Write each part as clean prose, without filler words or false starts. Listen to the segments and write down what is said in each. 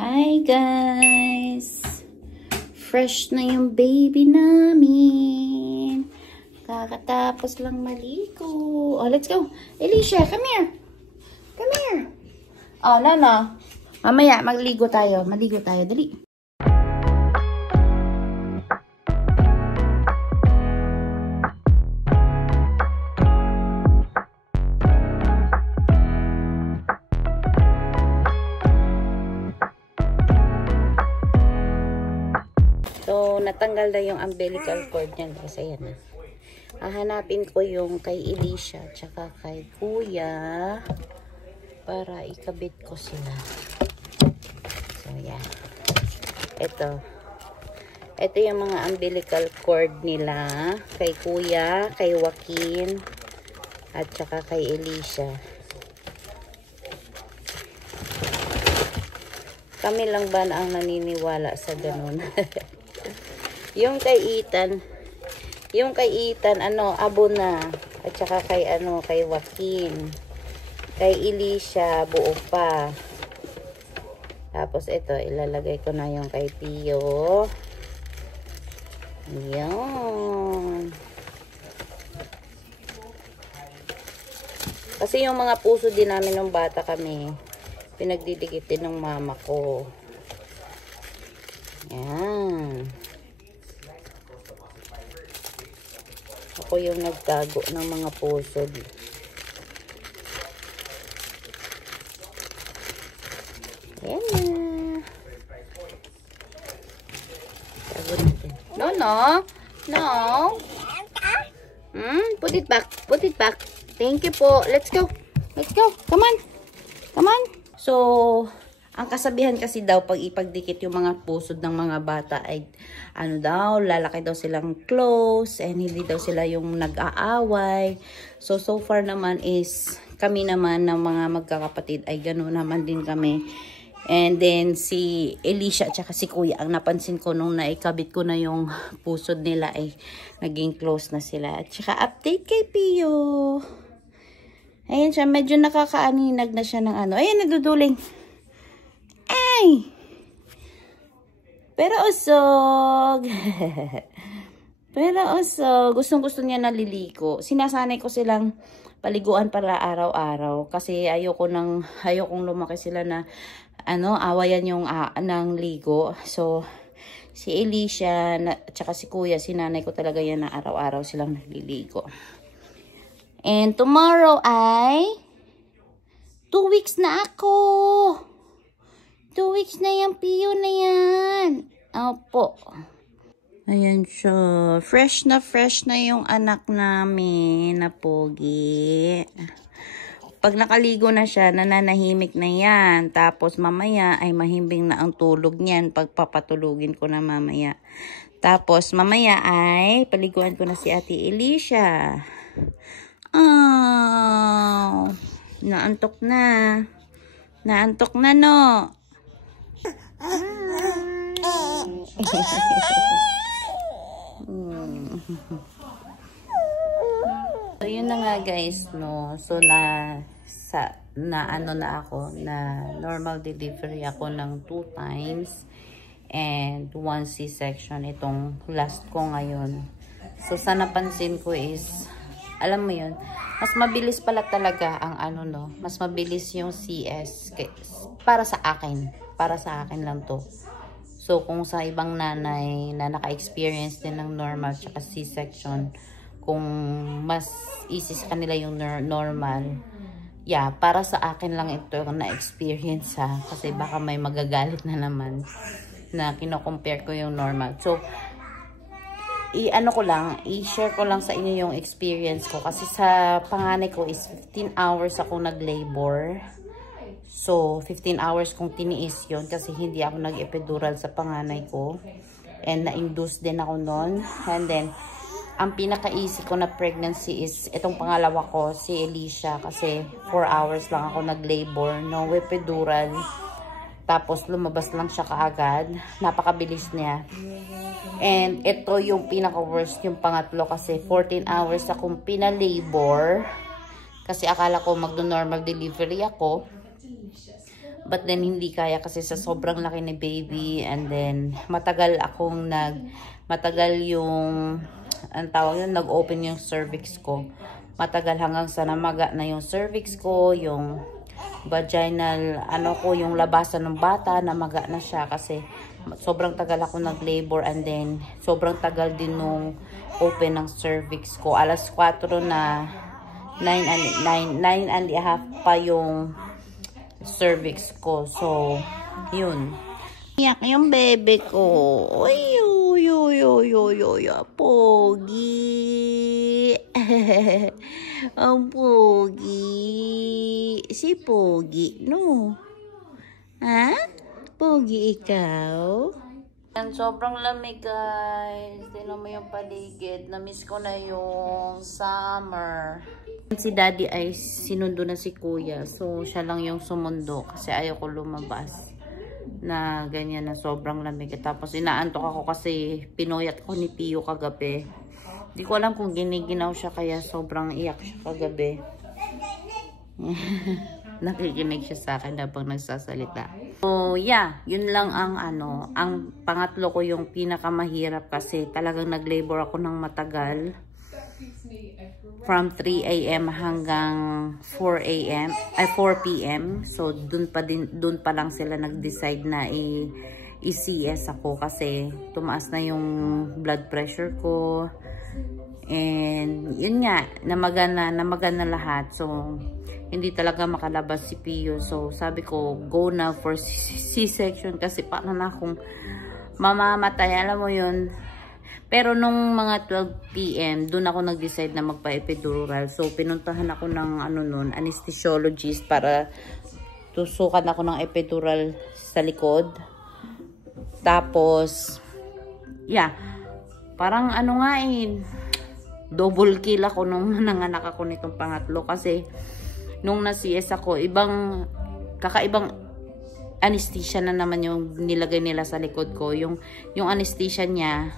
Hi guys! Fresh na yung baby namin. Kakatapos lang maligo. Oh, let's go. Alicia, come here. Come here. Oh, Nana. Mamaya, magligo tayo. Maligo tayo. Dali. So, natanggal na yung umbilical cord niyan kasi yan na. Hahanapin ko yung kay Alicia tsaka kay Kuya para ikabit ko sila. So, yan. Ito yung mga umbilical cord nila kay Kuya, kay Joaquin at tsaka kay Alicia. Kami lang ba na ang naniniwala sa ganun? Yung kay Ethan, abo na. At saka kay Joaquin. Kay Alicia, buo pa. Tapos ito, ilalagay ko na yung kay Pio. Ayan. Kasi yung mga puso din namin nung bata kami, pinagdidikitin ng mama ko. Ayan. Ako yung nagtago ng mga puso. Ayan na. Tago natin. No. Put it back. Put it back. Thank you po. Let's go. Let's go. Come on. Come on. So, ang kasabihan kasi daw pag ipagdikit yung mga pusod ng mga bata ay lalaki daw silang close and hindi daw sila yung nag-aaway. So far naman is kami naman ng mga magkakapatid ay gano'n naman din kami. And then si Alicia at saka si Kuya, ang napansin ko nung naikabit ko na yung pusod nila ay naging close na sila. At saka update kay Pio. Ayan siya, medyo nakakaaninag na siya ng Ayan, naduduling. Ay! Pero usog. Pero usog. Gustong-gusto niya naliligo. Sinasanay ko silang paliguan para araw-araw. Kasi ayokong lumaki sila na awayan yung ng ligo. So, si Alicia at saka si Kuya, sinanay ko talaga yan na araw-araw silang naliligo. And tomorrow ay 2 weeks na ako. 2 weeks na yan, Pio na yan. Opo. Ayan siya. Fresh na yung anak namin na pogi. Pag nakaligo na siya, nananahimik na yan. Tapos mamaya ay mahimbing na ang tulog niyan. Pagpapatulugin ko na mamaya. Tapos mamaya ay paliguan ko na si Ate Alicia. Oh, naantok na. Naantok na, no? So, yun na nga guys, no? So, na ako, na normal delivery ako ng 2 times and 1 C-section itong last ko ngayon. So, sa napansin ko is, alam mo yun, mas mabilis pala talaga ang mas mabilis yung CS para sa akin lang to. So kung sa ibang nanay na naka-experience din ng normal tsaka C-section, kung mas easy sa kanila yung normal, para sa akin lang ito na-experience kasi baka may magagalit na naman na kino-compare ko yung normal. So i-share ko lang sa inyo yung experience ko. Kasi sa panganay ko is 15 hours ako nag-labor. So, 15 hours kong tiniis yun kasi hindi ako nag-epidural sa panganay ko. And na-induce din ako nun. And then, ang pinaka-easy ko na pregnancy is itong pangalawa ko, si Alicia. Kasi 4 hours lang ako nag-labor. No epidural. Tapos, lumabas lang siya kaagad. Napakabilis niya. And ito yung pinaka-worst, yung pangatlo kasi 14 hours akong pinalabor. Kasi akala ko magno-normal delivery ako. But then hindi kaya kasi sa sobrang laki ni baby, and then matagal yung ang tawag yun, nag-open yung cervix ko. Matagal hanggang sa namaga na yung cervix ko, yung vaginal ko, yung labasan ng bata namaga na siya kasi sobrang tagal ako nag-labor, and then sobrang tagal din nung open ng cervix ko. Alas 4 na 9 and a half pa yung cervix ko. So, yun. Iyak yung bebe ko. Uy, uy, uy, uy, uy, uy, pogi. Ang pogi. Si pogi, no? Ha? Pogi ikaw? Yan, sobrang lamig, guys. Tingnan mo yung paligid. Na-miss ko na yung summer. Si daddy ay sinundo na si kuya. So, siya lang yung sumundo. Kasi ayoko lumabas. Na ganyan na sobrang lamig. Tapos, inaantok ako kasi pinoyat ko ni Pio kagabi. Di ko alam kung giniginaw siya kaya sobrang iyak siya kagabi. Nakikinig siya sa akin habang nagsasalita. So, yeah. Yun lang ang ang pangatlo ko yung pinakamahirap kasi talagang nag-labor ako ng matagal. From 3 a.m. hanggang 4 a.m. ay 4 p.m. So, dun pa lang sila nag-decide na i-CS ako kasi tumaas na yung blood pressure ko. And, yun nga, namagan na lahat. So, hindi talaga makalabas si Pio. So, sabi ko, go na for C-section kasi paano na akong mamamatay. Alam mo yun. Pero nung mga 12 p.m., doon ako nag-decide na magpa-epidural. So, pinuntahan ako ng anesthesiologist para tusukan ako ng epidural sa likod. Tapos, yeah, parang double kill ako nung nanganak ako nitong pangatlo kasi nung na-CS ako, kakaibang anesthesia na naman yung nilagay nila sa likod ko. Yung anesthesia niya,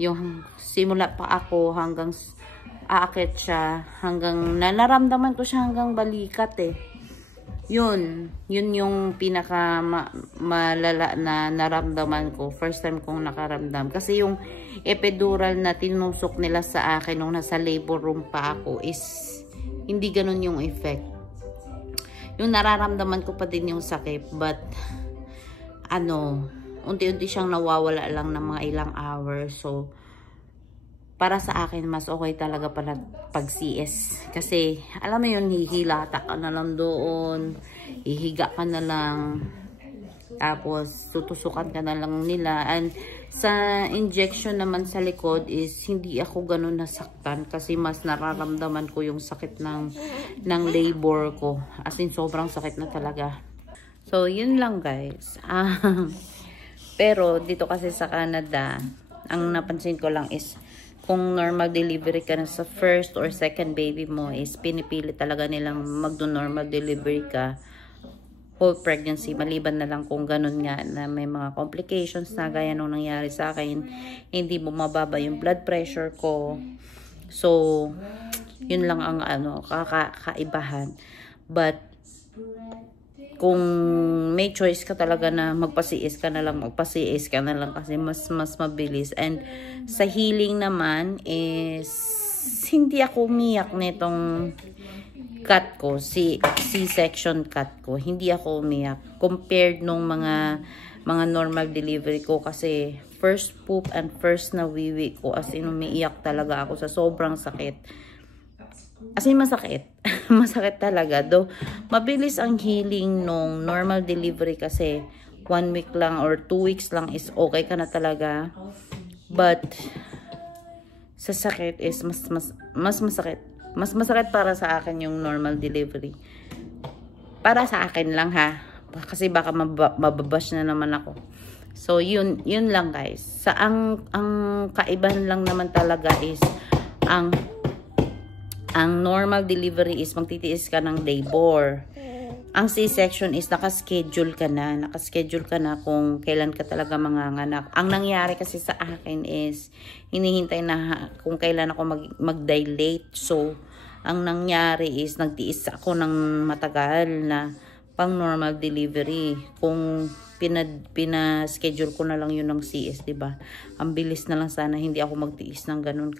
yung simula pa ako hanggang aakit siya, hanggang naramdaman ko siya hanggang balikat eh. Yun yung pinaka malala na naramdaman ko. First time kong nakaramdam. Kasi yung epidural na tinusok nila sa akin nung nasa labor room pa ako is hindi ganun yung effect. Yung nararamdaman ko pa din yung sakit, but unti-unti siyang nawawala lang ng mga ilang hours. So, para sa akin, mas okay talaga pala pag CS. Kasi, alam mo yun, hihilata ka na lang doon, hihiga ka na lang, tapos tutusukan ka na lang nila. And sa injection naman sa likod is hindi ako ganun nasaktan kasi mas nararamdaman ko yung sakit ng labor ko. As in, sobrang sakit na talaga. So, yun lang guys. Pero dito kasi sa Canada, ang napansin ko lang is kung normal delivery ka na sa first or second baby mo is pinipili talaga nilang magdo-normal delivery ka whole pregnancy, maliban na lang kung ganun nga na may mga complications na gaya nung nangyari sa akin, hindi bumababa yung blood pressure ko. So, yun lang ang kaibahan. But kung may choice ka talaga na magpasiis ka na lang kasi mas mabilis. And sa healing naman is hindi ako umiyak nitong cut ko, C-section cut ko. Hindi ako umiyak compared nung mga normal delivery ko kasi first poop and first na wiwi ko, as in umiiyak talaga ako sa sobrang sakit. As in masakit. Masakit talaga. Though mabilis ang healing nung normal delivery kasi 1 week lang or 2 weeks lang is okay ka na talaga. But sa sakit is mas masakit. Mas masakit para sa akin yung normal delivery. Para sa akin lang ha. Kasi baka mababash na naman ako. So yun lang guys. Sa ang kaibahan lang naman talaga is ang normal delivery is magtitiis ka ng labor. Ang C-section is nakaschedule ka na kung kailan ka talaga manganganak. Ang nangyari kasi sa akin is hinihintay na kung kailan ako mag-dilate. So, ang nangyari is nagtiis ako ng matagal na pang normal delivery. Kung pina-schedule ko na lang yun ng CS, diba? Ang bilis na lang sana, hindi ako magtiis ng ganun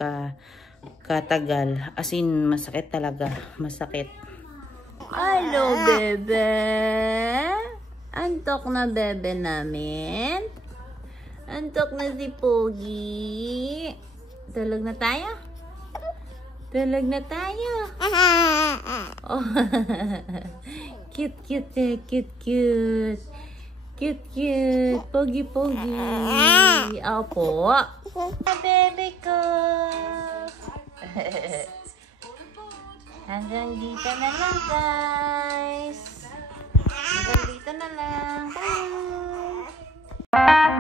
katagal. As in, masakit talaga. Masakit. Hello, bebe. Antok na bebe namin. Antok na si Pogi. Tulog na tayo? Tulog na tayo. Oh. Cute, cute eh. Cute, cute. Cute, cute. Pogi, pogi. Opo. Bebe ko. Hanggang dito na lang, guys. Hanggang dito na lang. Bye.